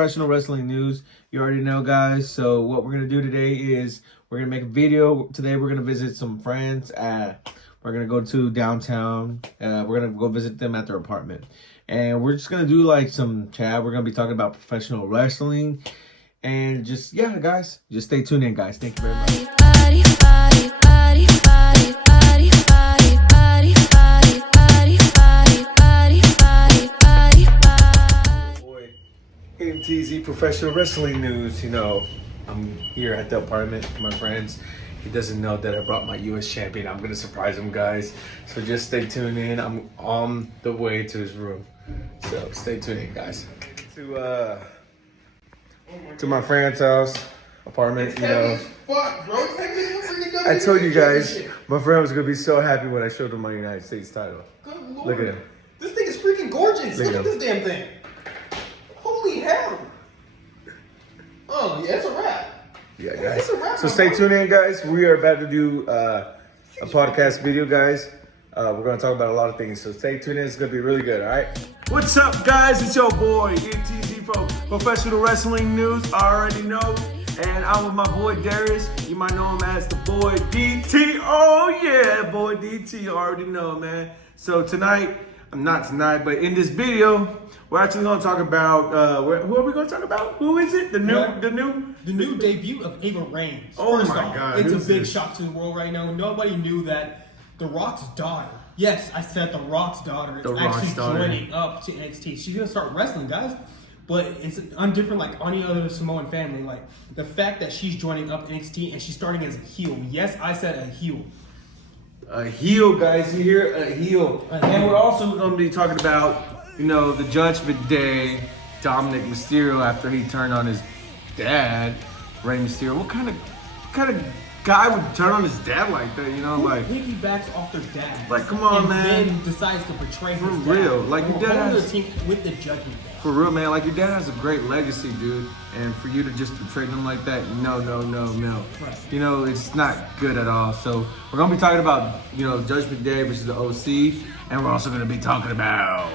professional wrestling news. You already know, guys. So what we're going to do today is we're going to make a video. Today we're going to visit some friends. We're going to go to downtown. We're going to go visit them at their apartment. And we're just going to do like some chat. We're going to be talking about professional wrestling. And just, yeah, guys. Just stay tuned in, guys. Thank you very much. MTZ Professional Wrestling News. You know, I'm here at the apartment with my friends. He doesn't know that I brought my U.S. champion. I'm gonna surprise him, guys. So just stay tuned in. I'm on the way to his room. So stay tuned in, guys. To my friend's house, apartment. You know, I told you guys, my friend was gonna be so happy when I showed him my United States title. Good Lord. Look at him. This thing is freaking gorgeous. Look at this damn thing. Holy hell. Oh, yeah, it's a wrap. Yeah, guys. It's a wrap. So stay tuned in, guys. We are about to do a podcast video, guys. We're going to talk about a lot of things. So stay tuned in. It's going to be really good, all right? What's up, guys? It's your boy, MTZ from Professional Wrestling News. I already know. And I'm with my boy, Darius. You might know him as the boy DT. Oh, yeah, boy DT. You already know, man. So tonight, not tonight, but in this video, we're actually going to talk about, who are we going to talk about? Who is it? The new debut of Ava Raine. Oh First my off, God. it's a big shock to the world right now. Nobody knew that The Rock's daughter, yes, I said The Rock's daughter, is actually joining up to NXT. She's going to start wrestling, guys. But it's undifferent like any other Samoan family. Like, the fact that she's joining up NXT and she's starting as a heel. Yes, I said a heel. A heel, guys. You hear? A heel. And we're also going to be talking about, you know, the Judgment Day, Dominic Mysterio after he turned on his dad, Raine Mysterio. What kind of guy would turn on his dad like that? You know, who like piggybacks off their dad. Like, come on, and man. Then decides to betray his dad. For real, like your dad has, team with the Judgment Day. For real, man. Like your dad has a great legacy, dude. And for you to just betray them like that, no. Right. You know, it's not good at all. So we're gonna be talking about, you know, Judgment Day versus the OC, and we're also gonna be talking about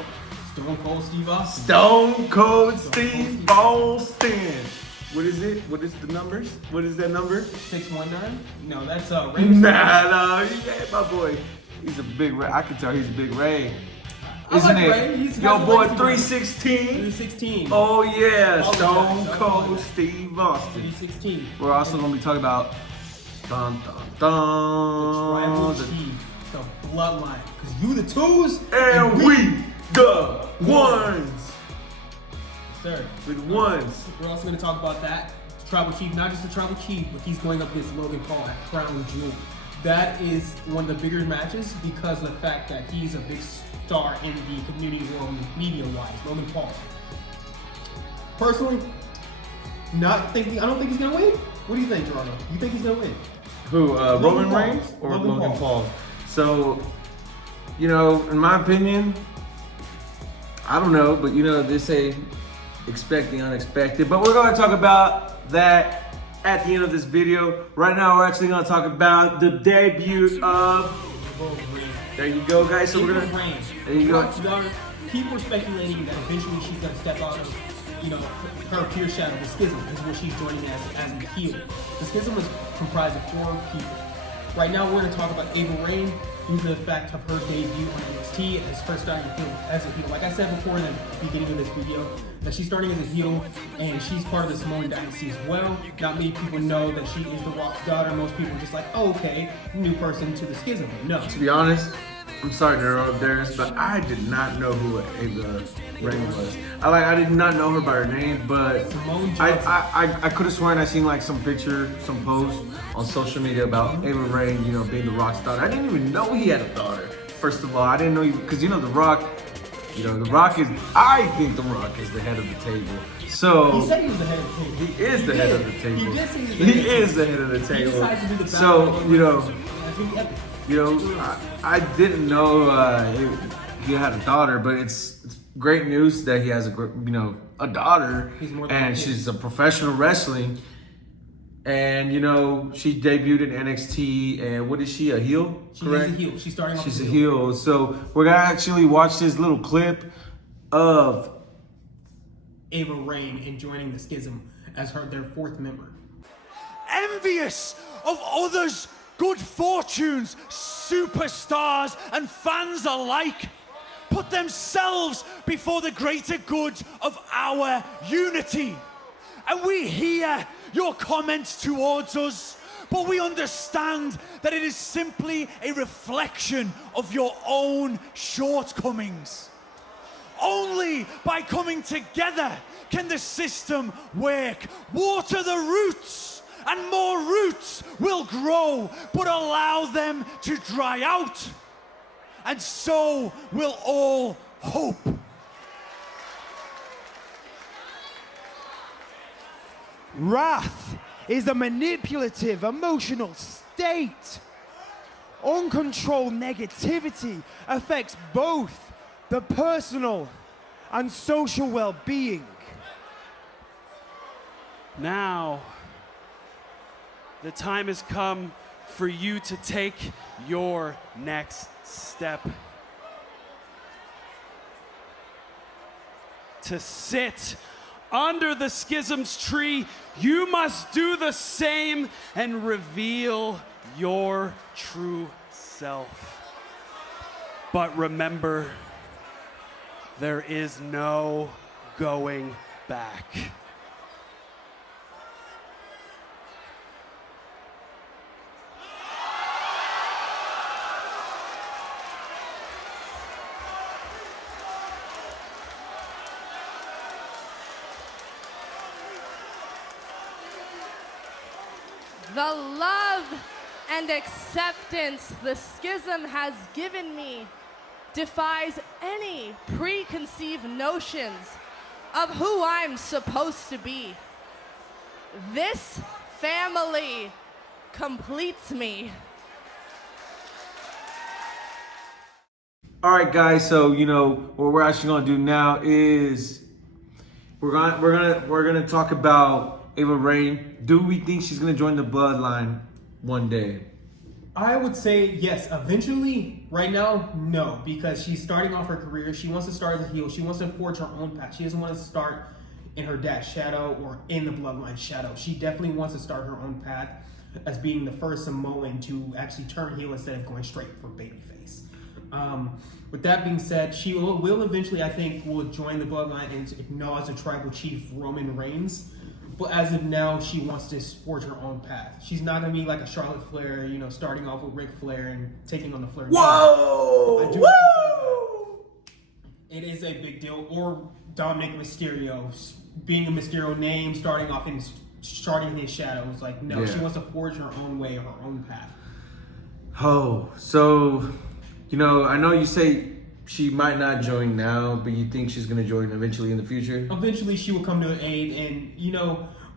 Stone Cold Steve Austin. Stone Cold Steve Austin. What is it? What is the numbers? What is that number? 619? No, that's Raine. Nah, yeah, my boy. He's a big Ray. I can tell he's a big Ray. Isn't it? He's Yo, boy, 316. 316. Oh, yeah. Stone Cold Steve Austin. 316. We're also going to be talking about The tribal chief, the bloodline. Because you the twos, and we the ones. Yes, sir. We the ones. We're also going to talk about that. The tribal chief, not just the tribal chief, but he's going up against Logan Paul at Crown Jewel. That is one of the bigger matches because of the fact that he's a big star in the community world, media-wise. Logan Paul. Personally, I don't think he's gonna win. What do you think, Toronto? You think he's gonna win? Who? Roman Reigns or Logan Paul? So, you know, in my opinion, I don't know, but you know, they say expect the unexpected. But we're gonna talk about that at the end of this video. Right now, we're actually gonna talk about the debut of. There you go, guys. So we're gonna. There you go. People are speculating that eventually she's gonna step out of, you know, her peer shadow. The Schism is where she's joining as a heel. The Schism is comprised of 4 people. Right now, we're gonna talk about Ava Raine due to the fact of her debut on NXT as her starting as a heel. Like I said before in the beginning of this video, that she's starting as a heel and she's part of the Samoan dynasty as well. Not many people know that she is The Rock's daughter. Most people are just like, oh, okay, new person to the Schism. No. To be honest, I'm sorry to interrupt Darius, but I did not know who Ava Raine was. I did not know her by her name, but I could have sworn I seen like some picture, some post on social media about Ava Raine, you know, being The Rock's daughter. I didn't even know he had a daughter. First of all, I didn't know because you know The Rock. You know, The Rock is. I think The Rock is the head of the table. So he said he was the head of the table. He is the head of the table. He did say he is the head of the table. He decides to do the so you know. That's really epic. You know, I didn't know he had a daughter, but it's great news that he has a daughter, and she's a professional wrestling. And you know, she debuted in NXT, and what is she? A heel? Correct? She's a heel. She's starting off. She's a heel. So we're gonna actually watch this little clip of Ava Raine and joining the Schism as their fourth member. Envious of others' good fortunes, superstars and fans alike put themselves before the greater good of our unity. And we hear your comments towards us, but we understand that it is simply a reflection of your own shortcomings. Only by coming together can the system work. Water the roots, and more roots will grow, but allow them to dry out. And so will all hope. Wrath is a manipulative, emotional state. Uncontrolled negativity affects both the personal and social well-being. Now, the time has come for you to take your next step. To sit under the Schism's tree, you must do the same and reveal your true self. But remember, there is no going back. The love and acceptance the Schism has given me defies any preconceived notions of who I'm supposed to be. This family completes me. All right, guys. So what we're actually gonna do now is we're gonna talk about Ava Raine. Do we think she's gonna join the bloodline one day? I would say yes, eventually. Right now, no, because she's starting off her career. She wants to start as a heel. She wants to forge her own path. She doesn't want to start in her dad's shadow or in the bloodline shadow. She definitely wants to start her own path as being the first Samoan to actually turn heel instead of going straight for babyface. With that being said, she will eventually, I think, will join the bloodline and acknowledge the tribal chief Roman Reigns. But as of now, she wants to forge her own path. She's not going to be like a Charlotte Flair, starting off with Ric Flair and taking on the Flair. Whoa! Whoa! It is a big deal. Or Dominic Mysterio, being a Mysterio name, starting in his shadow. It's like, no, she wants to forge her own way, her own path. Oh, so, I know you say she might not join now, but you think she's going to join eventually in the future? Eventually, she will come to an aid, and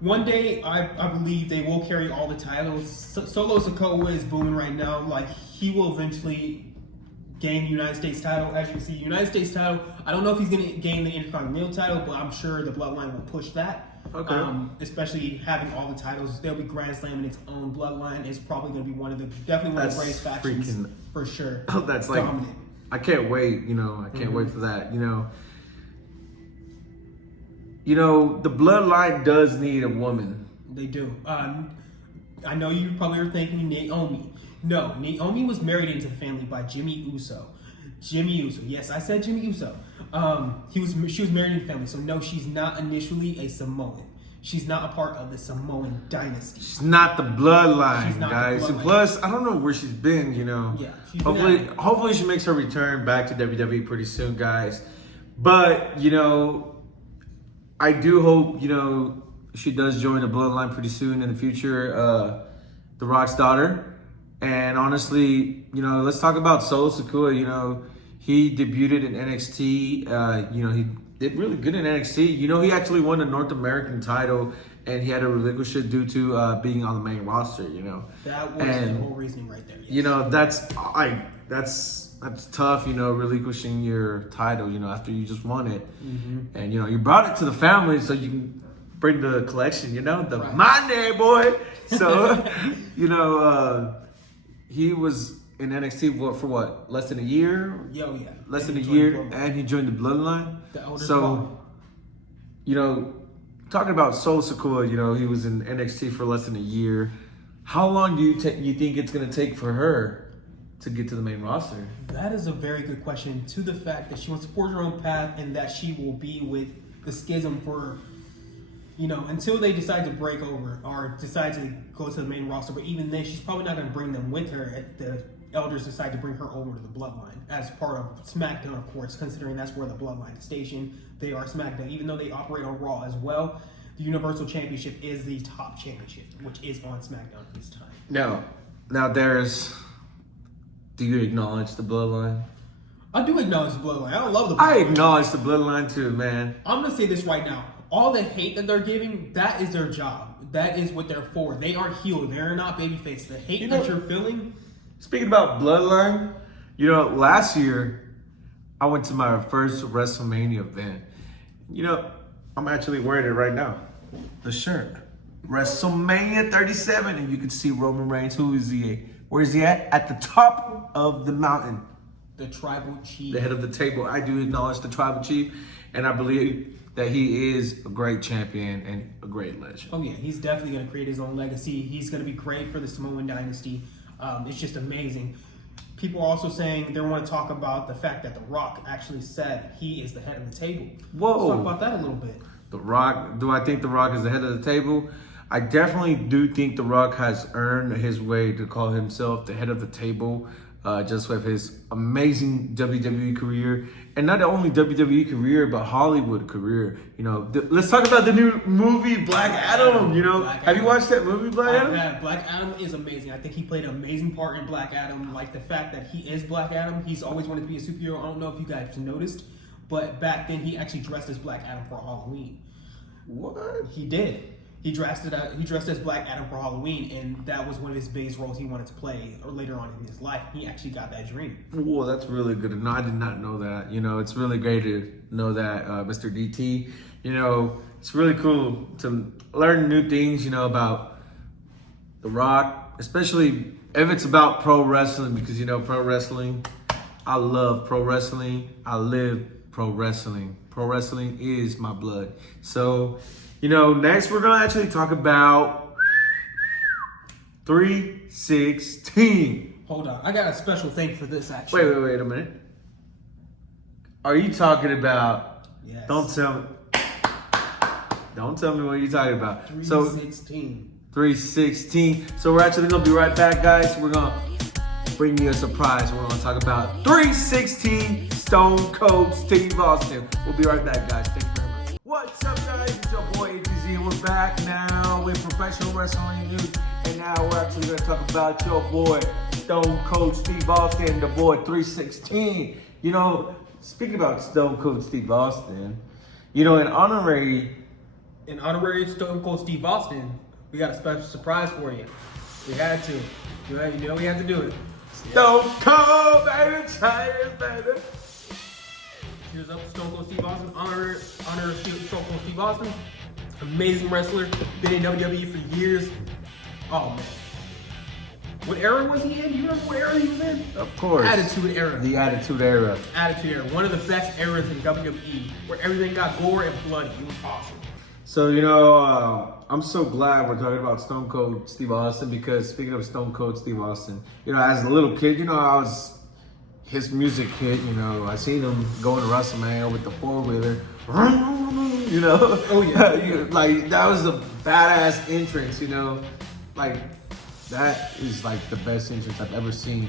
one day I believe they will carry all the titles. Solo Sikoa is booming right now. Like, he will eventually gain the United States title. As you can see, United States title. I don't know if he's going to gain the Intercontinental title, but I'm sure the Bloodline will push that. Okay. Especially having all the titles, there'll be Grand Slam in its own Bloodline. It's probably going to be definitely one of the greatest factions for sure. That's like dominant. I can't wait, I can't wait for that, the bloodline does need a woman. They do. I know you probably are thinking Naomi. No, Naomi was married into the family by Jimmy Uso. Jimmy Uso. Yes, I said Jimmy Uso. She was married into the family, so no, she's not initially a Samoan. She's not a part of the Samoan dynasty. She's not the bloodline, She's not guys. the bloodline. Plus, I don't know where she's been, Yeah, she's been hopefully she makes her return back to WWE pretty soon, guys. But, I do hope, she does join the bloodline pretty soon in the future. The Rock's daughter. And honestly, let's talk about Solo Sikoa. He debuted in NXT. He did really good in NXT. He actually won the North American title, and he had to relinquish it due to being on the main roster. That was the whole reasoning right there. Yes. That's tough. Relinquishing your title. After you just won it, and you brought it to the family so you can bring the collection. The right. money, boy. So, he was in NXT for what? Less than a year? Yeah. Less than a year, and he joined the bloodline. The elder so, brother. you know, talking about Solo Sikoa, you know, he was in NXT for less than a year. How long do you think it's going to take for her to get to the main roster? That is a very good question, to the fact that she wants to forge her own path and that she will be with the Schism for, you know, until they decide to break over or decide to go to the main roster. But even then, she's probably not going to bring them with her if the Elders decide to bring her over to the Bloodline as part of SmackDown, of course, considering that's where the Bloodline is stationed. They are SmackDown, even though they operate on Raw as well. The Universal Championship is the top championship, which is on SmackDown at this time. Now do you acknowledge the Bloodline? I do acknowledge the Bloodline. I love the Bloodline. I acknowledge the Bloodline too, man. I'm going to say this right now. All the hate that they're giving, that is their job. That is what they're for. They are heel. They're not babyface. The hate that you're feeling. Speaking about Bloodline, you know, last year I went to my first WrestleMania event. You know, I'm actually wearing it right now. The shirt. WrestleMania 37, and you can see Roman Reigns. Who is he? Where is he at? At the top of the mountain. The Tribal Chief. The head of the table. I do acknowledge the Tribal Chief, and I believe that he is a great champion and a great legend. Oh yeah, he's definitely going to create his own legacy. He's going to be great for the Samoan dynasty. It's just amazing. People are also saying they want to talk about the fact that The Rock actually said he is the head of the table. Whoa. Let's talk about that a little bit. The Rock, do I think The Rock is the head of the table? I definitely do think The Rock has earned his way to call himself the head of the table, just with his amazing WWE career. And not only WWE career, but Hollywood career. You know, let's talk about the new movie, Black Adam. You know, have you watched that movie, Black Adam? Yeah, Black Adam is amazing. I think he played an amazing part in Black Adam. Like the fact that he is Black Adam. He's always wanted to be a superhero. I don't know if you guys noticed, but back then he actually dressed as Black Adam for Halloween. What? He did. He dressed as Black Adam for Halloween, and that was one of his biggest roles he wanted to play or later on in his life. He actually got that dream. Whoa, that's really good to know. I did not know that. You know, it's really great to know that, Mr. DT. You know, it's really cool to learn new things, you know, about The Rock, especially if it's about pro wrestling, because, you know, pro wrestling, I love pro wrestling. I live pro wrestling. Pro wrestling is my blood. So, you know, next we're going to actually talk about 316. Hold on. I got a special thing for this, actually. Wait a minute. Are you talking about... Yes. Don't tell me what you're talking about. 316. 316. So we're actually going to be right back, guys. We're going to bring you a surprise. We're going to talk about 316 Stone Cold Steve Austin. We'll be right back, guys. Thank you very much. What's up, guys? It's your boy ATZ, and we're back now with professional wrestling news. And now we're actually going to talk about your boy Stone Cold Steve Austin, the boy 316. You know, speaking about Stone Cold Steve Austin, you know, in honorary Stone Cold Steve Austin, we got a special surprise for you. We had to. You know we had to do it. Stone Cold, baby, China, baby. Here's up Stone Cold Steve Austin. Honor Stone Cold Steve Austin. Amazing wrestler. Been in WWE for years. Oh man. What era was he in? Do you remember what era he was in? Of course. Attitude Era. The Attitude Era. Attitude Era. One of the best eras in WWE, where everything got gore and bloody. It was awesome. So, you know, I'm so glad we're talking about Stone Cold Steve Austin, because speaking of Stone Cold Steve Austin, you know, as a little kid, you know, I was his music kid, you know. I seen him going to WrestleMania with the four-wheeler, you know. Oh, yeah. Like, that was a badass entrance, you know. Like, that is like the best entrance I've ever seen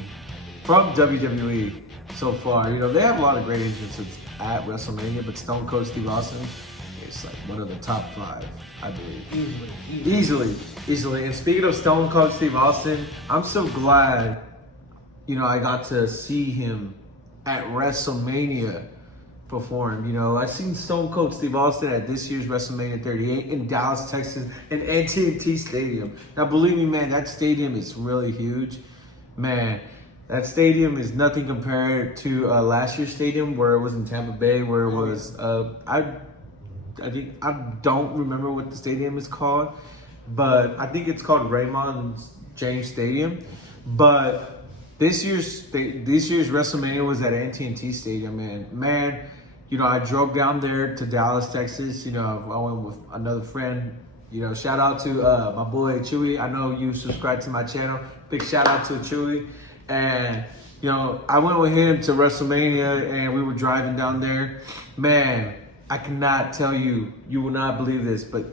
from WWE so far. You know, they have a lot of great entrances at WrestleMania, but Stone Cold Steve Austin is like one of the top 5, I believe. Easily. And speaking of Stone Cold Steve Austin, I'm so glad, you know, I got to see him at WrestleMania perform. You know, I've seen Stone Cold Steve Austin at this year's WrestleMania 38 in Dallas, Texas, in AT&T Stadium. Now, believe me, man, that stadium is really huge. Man, that stadium is nothing compared to last year's stadium, where it was in Tampa Bay, where it was, I don't remember what the stadium is called, but I think it's called Raymond James Stadium. But this year's WrestleMania was at AT&T Stadium, man. I drove down there to Dallas, Texas. I went with another friend. Shout out to my boy Chewy. I know you subscribe to my channel. Big shout out to Chewy. And, I went with him to WrestleMania and we were driving down there. Man, I cannot tell you, you will not believe this, but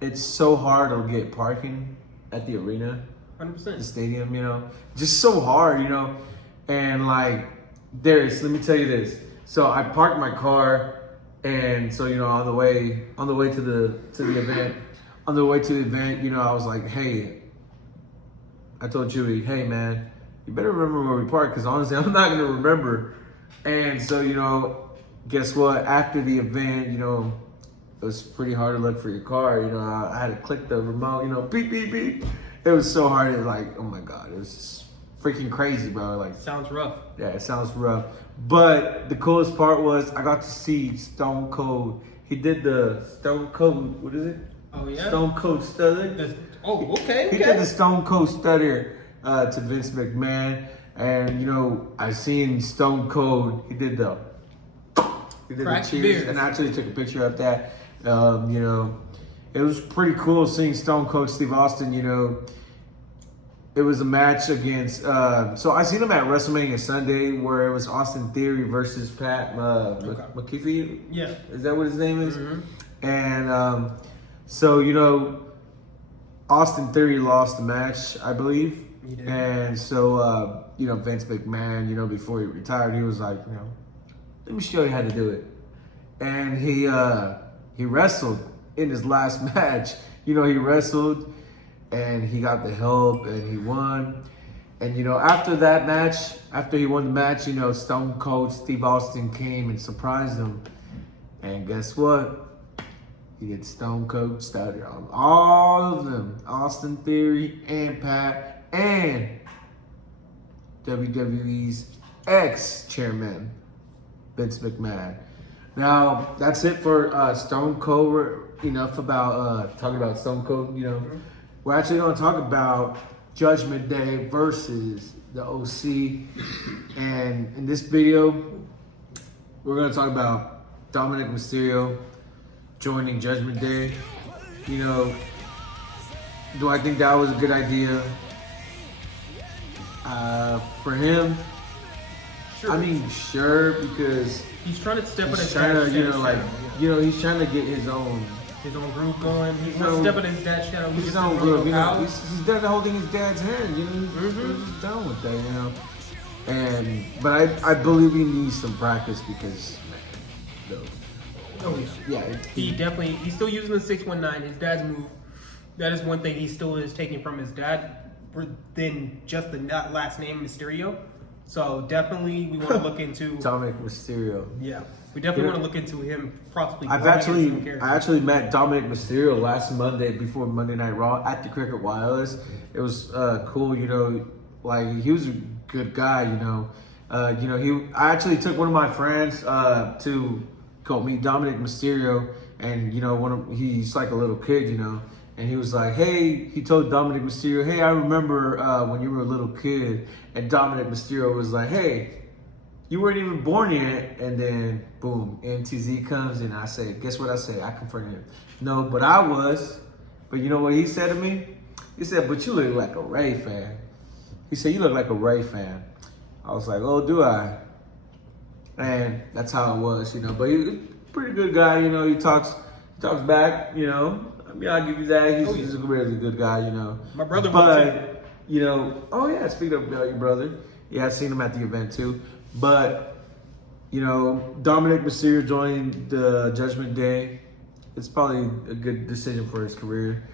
it's so hard to get parking at the arena. 100%. The stadium, just so hard, and like, let me tell you this. So I parked my car, and so on the way to the event, I was like, hey, I told Chewy, hey man, you better remember where we parked, because honestly, I'm not gonna remember. And so guess what? After the event, it was pretty hard to look for your car. I had to click the remote, beep beep beep. It was so hard. It like, oh my god, it was just freaking crazy, bro. Like, Sounds rough. yeah, it sounds rough. But the coolest part was I got to see Stone Cold. He did the Stone Cold, what is it? Oh, yeah? Stone Cold Stutter. Oh, okay. He did the Stone Cold Stutter to Vince McMahon. And, I seen Stone Cold. He did the Crack cheers. beers. And I actually took a picture of that. It was pretty cool seeing Stone Cold Steve Austin, It was a match against, so I seen him at WrestleMania Sunday where it was Austin Theory versus Pat McAfee. Yeah. Is that what his name is? Mhm. And so, Austin Theory lost the match, I believe. He did. And so, Vince McMahon, before he retired, he was like, let me show you how to do it. And he wrestled in his last match. He wrestled and he got the help and he won. And, after that match, after he won the match, Stone Cold Steve Austin came and surprised him. And guess what? He did Stone Cold Stutter on all of them. Austin Theory and Pat and WWE's ex-chairman, Vince McMahon. Now, that's it for Stone Cold. Enough about talking about Stone Cold, We're actually going to talk about Judgment Day versus the OC. And in this video, we're going to talk about Dominic Mysterio joining Judgment Day. Do I think that was a good idea? For him, Sure. I mean, sure, because He's trying to step on his he's trying to, he's trying to get his own groove going. He's trying to step on his dad's shadow. his own groove. He's done holding his dad's hand. He's done with that. But I believe he needs some practice because, Oh, yeah. yeah, He's still using the 619, his dad's move. That is one thing he still is taking from his dad, than just the last name Mysterio. So definitely we want to look into Dominic Mysterio. Yeah, we definitely want to look into him possibly. I actually met Dominic Mysterio last Monday before Monday Night Raw at the Cricket Wireless. It was cool, like he was a good guy, I actually took one of my friends to go meet Dominic Mysterio, and he's like a little kid, and he was like, hey, he told Dominic Mysterio, hey, I remember when you were a little kid. And Dominic Mysterio was like, hey, you weren't even born yet. And then, boom, MTZ comes and I say, guess what I say? I confronted him. No, but I was. But you know what he said to me? He said, but you look like a Ray fan. He said, you look like a Ray fan. I was like, oh, do I? And that's how it was, But he's a pretty good guy, he talks back, I mean, I'll give you that. He's a really good guy, My brother but, oh yeah, speaking of your brother, yeah, I've seen him at the event too. But, Dominic Mysterio joining the Judgment Day. It's probably a good decision for his career.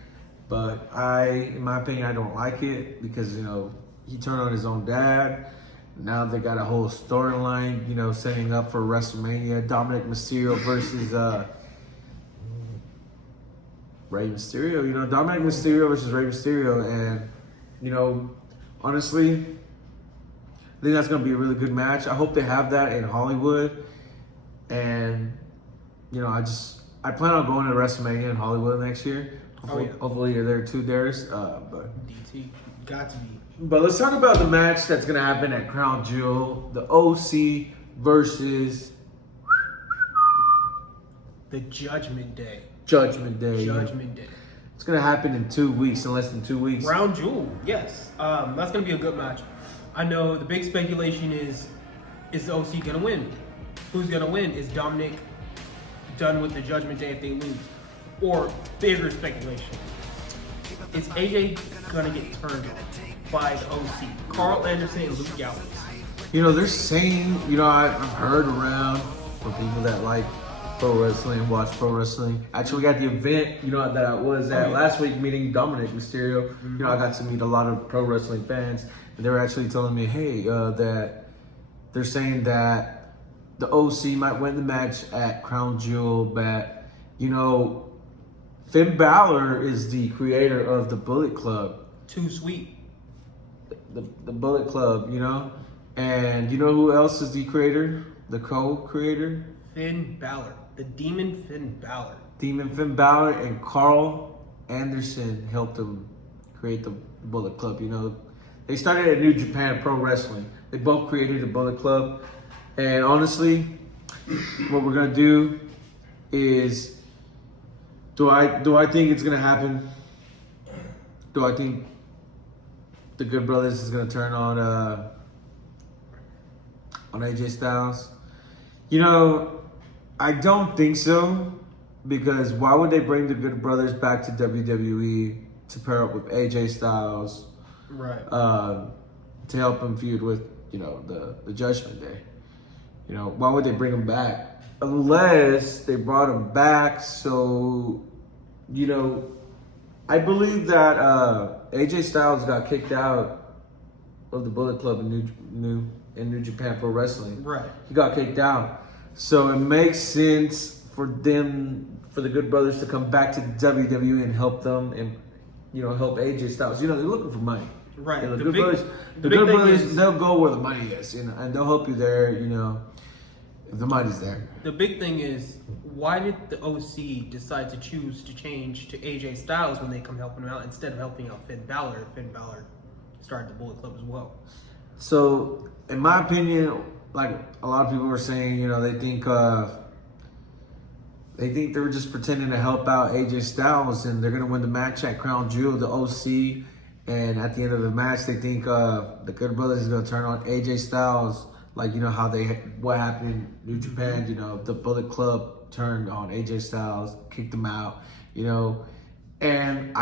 But in my opinion, I don't like it because, he turned on his own dad. Now they got a whole storyline, setting up for WrestleMania. Dominic Mysterio versus Rey Mysterio. Dominic Mysterio versus Rey Mysterio. And, honestly, I think that's going to be a really good match. I hope they have that in Hollywood. And, I plan on going to WrestleMania in Hollywood next year. Hopefully you're there too, Darius. But DT got to be. But let's talk about the match that's going to happen at Crown Jewel. The OC versus The Judgment Day. Judgment Day. Judgment Day. It's gonna happen in 2 weeks, in less than 2 weeks. Round Jewel, yes. That's gonna be a good match. I know the big speculation is the OC gonna win? Who's gonna win? Is Dominic done with the Judgment Day if they lose? Or bigger speculation, is AJ gonna get turned on by the OC? Carl Anderson and Luke Gallows. You know, they're saying, you know, I've heard around for people that like pro wrestling, watch pro wrestling. Actually, we got the event, you know, that I was at last week meeting Dominic Mysterio. You know, I got to meet a lot of pro wrestling fans, and they were actually telling me, hey, that they're saying that the OC might win the match at Crown Jewel, but, you know, Finn Balor is the creator of the Bullet Club. Too sweet. The Bullet Club, you know? And you know who else is the creator? The co-creator? Finn Balor. The Demon Finn Balor. Demon Finn Balor and Carl Anderson helped them create the Bullet Club, you know? They started at New Japan Pro Wrestling. They both created the Bullet Club. And honestly, what we're gonna do is, do I think it's gonna happen? Do I think the Good Brothers is gonna turn on AJ Styles? You know, I don't think so, because why would they bring the Good Brothers back to WWE to pair up with AJ Styles, Right. to help him feud with, you know, the Judgment Day? You know, why would they bring him back? Unless they brought him back so, you know, I believe that AJ Styles got kicked out of the Bullet Club in New Japan Pro Wrestling. Right. He got kicked out. So it makes sense for the Good Brothers to come back to WWE and help them and, you know, help AJ Styles. You know, they're looking for money. Right. You know, The the big Good thing Brothers, is- they'll go where the money is, you know, and they'll help you there, you know, if the money's there. The big thing is, why did the OC decide to choose to change to AJ Styles when they come helping him out instead of helping out Finn Balor? Finn Balor started the Bullet Club as well. So, in my opinion, like a lot of people were saying, you know, they think they were just pretending to help out AJ Styles, and they're gonna win the match at Crown Jewel, the OC. And at the end of the match, they think the Good Brothers is gonna turn on AJ Styles, like, you know how what happened in New Japan. You know, the Bullet Club turned on AJ Styles, kicked him out. You know, and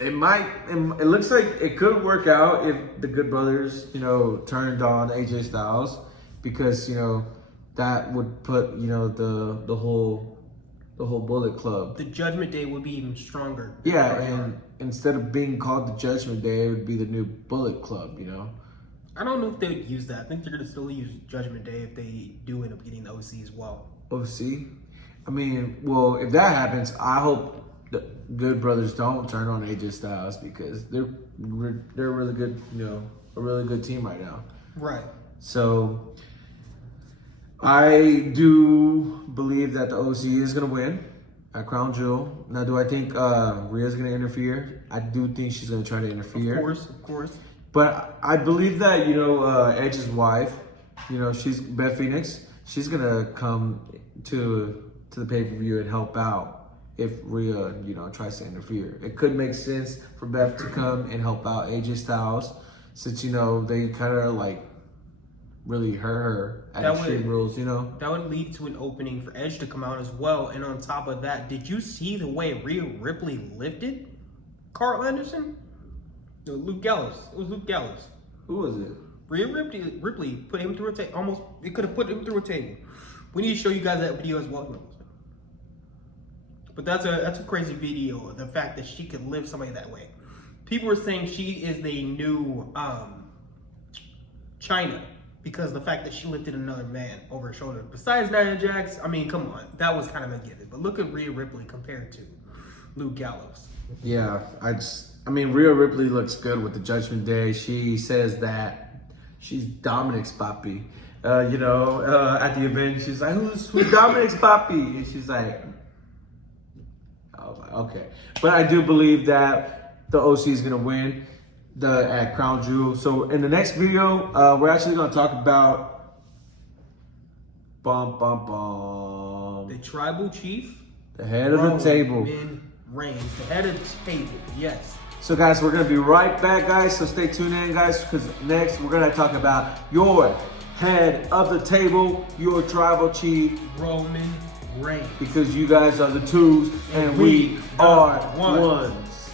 it looks like it could work out if the Good Brothers, you know, turned on AJ Styles, because, you know, that would put, you know, the whole Bullet Club. The Judgment Day would be even stronger. Yeah, and instead of being called the Judgment Day, it would be the new Bullet Club, you know? I don't know if they would use that. I think they're going to still use Judgment Day if they do end up getting the OC as well. OC? I mean, well, if that happens, I hope the Good Brothers don't turn on AJ Styles, because they're really good, you know, a really good team right now. Right. So, I do believe that the OC is going to win at Crown Jewel. Now, do I think Rhea's going to interfere? I do think she's going to try to interfere. Of course. But I believe that, you know, Edge's wife, you know, she's Beth Phoenix. She's going to come to the pay-per-view and help out if Rhea, you know, tries to interfere. It could make sense for Beth to come and help out AJ Styles, since, you know, they kind of like really hurt her at Extreme Rules, you know? That would lead to an opening for Edge to come out as well. And on top of that, did you see the way Rhea Ripley lifted Carl Anderson? No, Luke Gallows. It was Luke Gallows. Who was it? Rhea Ripley put him through a table. It could have put him through a table. We need to show you guys that video as well. But that's a crazy video. The fact that she could lift somebody that way. People were saying she is the new China, because the fact that she lifted another man over her shoulder. Besides Nia Jax, I mean, come on, that was kind of a given. But look at Rhea Ripley compared to Luke Gallows. Yeah, I mean, Rhea Ripley looks good with the Judgment Day. She says that she's Dominic's papi. You know, at the event, she's like, who's Dominic's papi? And she's like, I was like, okay. But I do believe that the OC is going to win at Crown Jewel. So in the next video, we're actually going to talk about The tribal chief. The head of the table. Roman Reigns, the head of the table. Yes. So guys, we're gonna be right back, guys. So stay tuned in, guys, because next we're gonna talk about your head of the table, your tribal chief, Roman Reigns. because you guys are the twos and we are ones.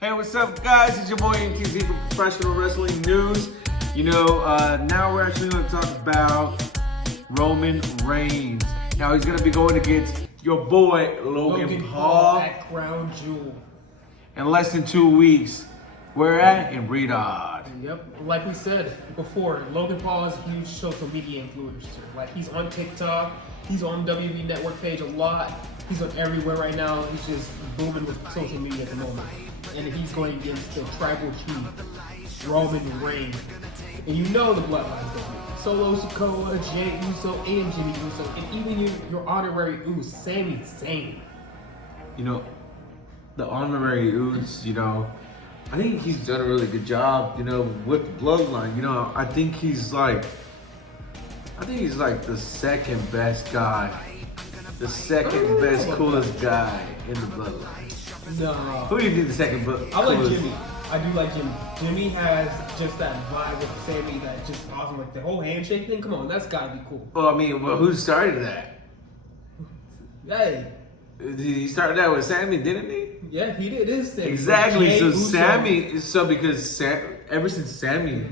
Hey, what's up, guys? It's your boy MTZ from Professional Wrestling News. You know, now we're actually going to talk about Roman Reigns. Now he's going to be going against your boy Logan Paul at Crown Jewel. in less than 2 weeks. Where at? In Riyadh. Yep, like we said before, Logan Paul is a huge social media influencer. Like, he's on TikTok, he's on WWE Network page a lot. He's on everywhere right now. He's just booming with social media at the moment. And he's going against the tribal chief, Roman Reigns. And you know the bloodline's going to be Solo Sikoa, Jey Uso, and Jimmy Uso, and even your honorary Uso, Sami Zayn. You know, the honorary Uso, you know, I think he's done a really good job, you know, with the bloodline. You know, I think he's like the second best guy. The second best, coolest guy in the bloodline. No. Who do you think the second coolest? I like Jimmy. I do like Jimmy. Jimmy has just that vibe with Sammy that's just awesome. Like the whole handshake thing, come on, that's gotta be cool. Well, I mean, who started that? Hey. He started that with Sammy, didn't he? Yeah, he did his thing. Exactly. Jey So Uso. Sammy, because ever since Sammy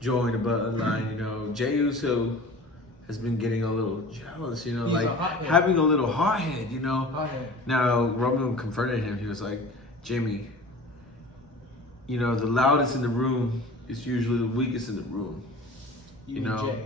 joined the bloodline, you know, Jey Uso has been getting a little jealous, you know, He's like a hothead. having a little hothead, you know. Hothead. Now Roman confronted him. He was like, Jimmy, you know, the loudest in the room is usually the weakest in the room. You mean know. Jay.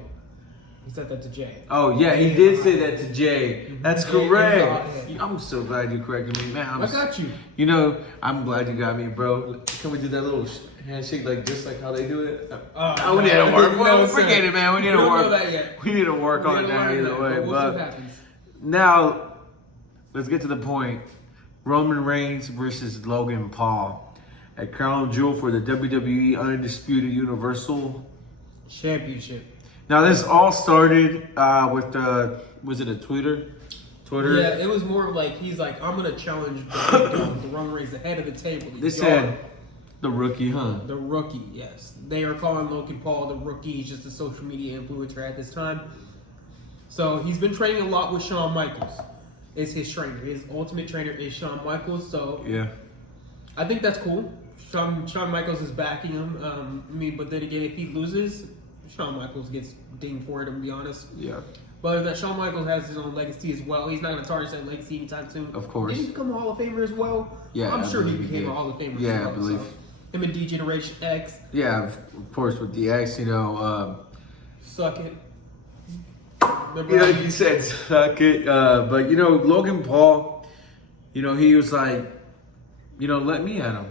He said that to Jay. Oh yeah, he did say that to Jay. That's Jay is a correct. hothead. I'm so glad you corrected me, man. I got you. You know, I'm glad you got me, bro. Can we do that little handshake like just like how they do it? We need to work. Well, forget it, man. We need to don't work. know that yet. We need to work We on didn't that learn either that, way. but we'll see what But happens. now, let's get to the point. Roman Reigns versus Logan Paul at Crown Jewel for the WWE Undisputed Universal Championship. Now this all started with was it a Twitter? Yeah, it was more like he's like, I'm gonna challenge the Roman Reigns, the head of the table. They said the rookie, huh? The rookie, yes. They are calling Logan Paul the rookie. He's just a social media influencer at this time. So he's been training a lot with Shawn Michaels. It's his trainer. His ultimate trainer is Shawn Michaels. So Yeah. I think that's cool. Shawn Michaels is backing him. But then again, if he loses, Shawn Michaels gets dinged for it, to be honest. Yeah. But that Shawn Michaels has his own legacy as well. He's not going to tarnish that legacy anytime soon. Of course. Did he become a Hall of Famer as well? Yeah, I'm I sure he believe he became did. a Hall of Famer Yeah, as well. I believe. So. Him and D-Generation X. Yeah, of course with the X, you know. Suck it. You know, you said suck it, but you know, Logan Paul, you know, he was like, you know, let me at him.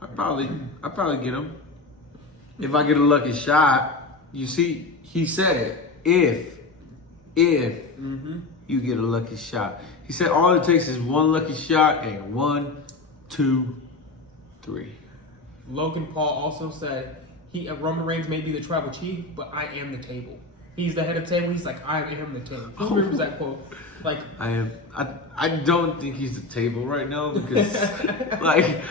I probably get him if I get a lucky shot. You see, he said it. If you get a lucky shot, he said all it takes is one lucky shot and 1, 2, 3. Logan Paul also said Roman Reigns may be the tribal chief, but I am the table. He's the head of the table. He's like, I am the table. Who remembers that quote? Like, I don't think he's the table right now because, like,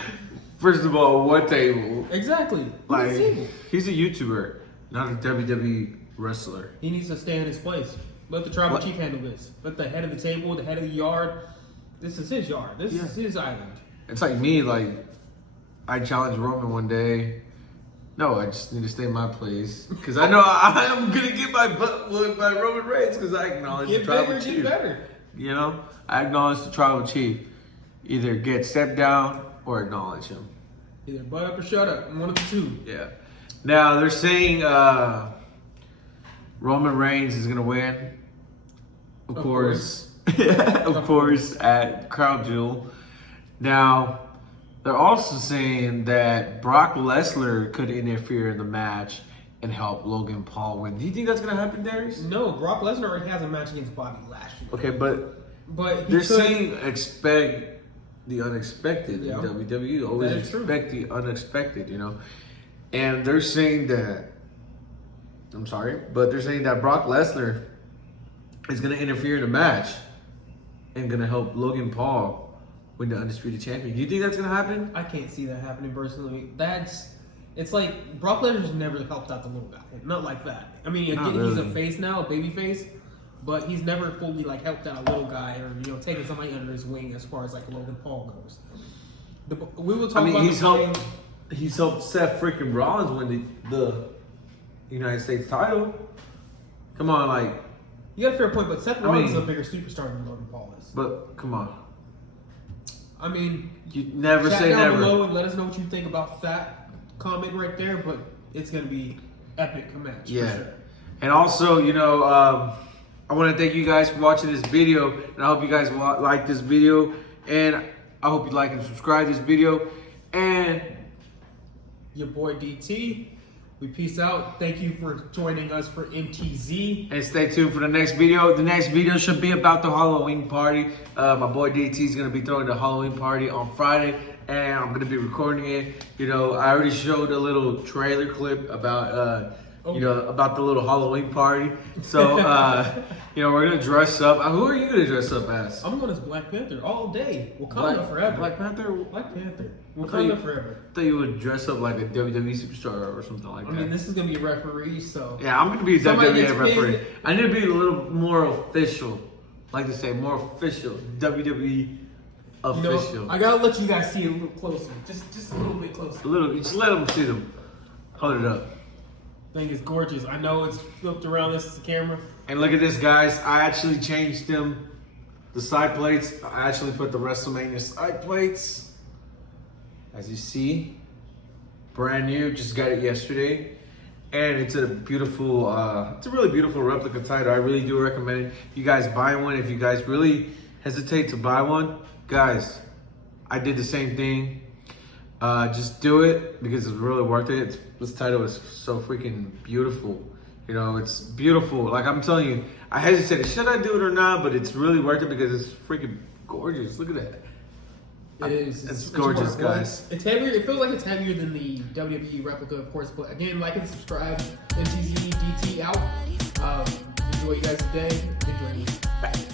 first of all, what table? exactly. Like, Who's the table? he's a YouTuber, not a WWE wrestler. He needs to stay in his place. Let the tribal chief handle this. Let the head of the table, the head of the yard. This is his yard. This is his island. It's like me, like, I challenged Roman one day. No, I just need to stay in my place because I know I'm gonna get my butt whooped by Roman Reigns because I acknowledge the Get tribal bigger, chief. get better. You know, I acknowledge the tribal chief. Either get stepped down or acknowledge him. Either butt up or shut up. One of the two. Yeah. Now they're saying Roman Reigns is gonna win. Of course. of course, at Crown Jewel. Now, they're also saying that Brock Lesnar could interfere in the match and help Logan Paul win. Do you think that's gonna happen, Darius? No, Brock Lesnar already has a match against Bobby Lashley. Okay, but But they're saying expect the unexpected Yeah. in WWE. Always That is true. expect the unexpected, you know. And they're saying that, I'm sorry, but they're saying that Brock Lesnar is going to interfere in the match and going to help Logan Paul win the Undisputed Champion. Do you think that's going to happen? I can't see that happening personally. It's like Brock Lesnar's never helped out the little guy. Not like that. I mean, Not again, he's a really. face now, a baby face, but he's never fully like helped out a little guy or taking somebody under his wing as far as like Logan Paul goes. We will talk I mean, about he's helped Seth freaking Rollins win the United States title. Come on, like, You got a fair point, but Seth Rollins is mean- a bigger superstar than Logan Paul is. but come on. I mean, You never chat say down never. below and let us know what you think about that comment right there, but it's going to be epic match Yeah. for sure. And also, I want to thank you guys for watching this video, and I hope you guys like this video, and I hope you like and subscribe this video, and Your boy DT, we peace out. Thank you for joining us for MTZ. stay tuned for the next video. The next video should be about the Halloween party. My boy DT is going to be throwing the Halloween party on Friday, and I'm going to be recording it. I already showed a little trailer clip about about the little Halloween party. So, we're going to dress up. Who are you going to dress up as? I'm going as Black Panther all day. Wakanda forever. Black Panther? Black Panther. thought Wakanda you- forever. I thought you would dress up like a WWE superstar or something like I that. mean, this is going to be a referee, so. Yeah, I'm gonna be a Somebody WWE gets referee. paid. I need to be a little more official. Like to say, more official. WWE official. I got to let you guys see it a little closer. Just a little bit closer. A little, just let them see them. Hold it up. Thing is gorgeous. I know it's flipped around. This is the camera. And look at this, guys. I actually changed them. The side plates. I actually put the WrestleMania side plates. As you see, brand new. Just got it yesterday. And it's a beautiful, it's a really beautiful replica title. I really do recommend it. You guys buy one. If you guys really hesitate to buy one, guys, I did the same thing. Just do it because it's really worth it. This title is so freaking beautiful. It's beautiful. Like I'm telling you, I hesitated. Should I do it or not? But it's really worth it because it's freaking gorgeous. Look at that. It is. It's gorgeous, worth- guys. It's heavier. It feels like it's heavier than the WWE replica, of course. But again, like and subscribe. MTZ DT out. Enjoy you guys today. Enjoy me. Bye.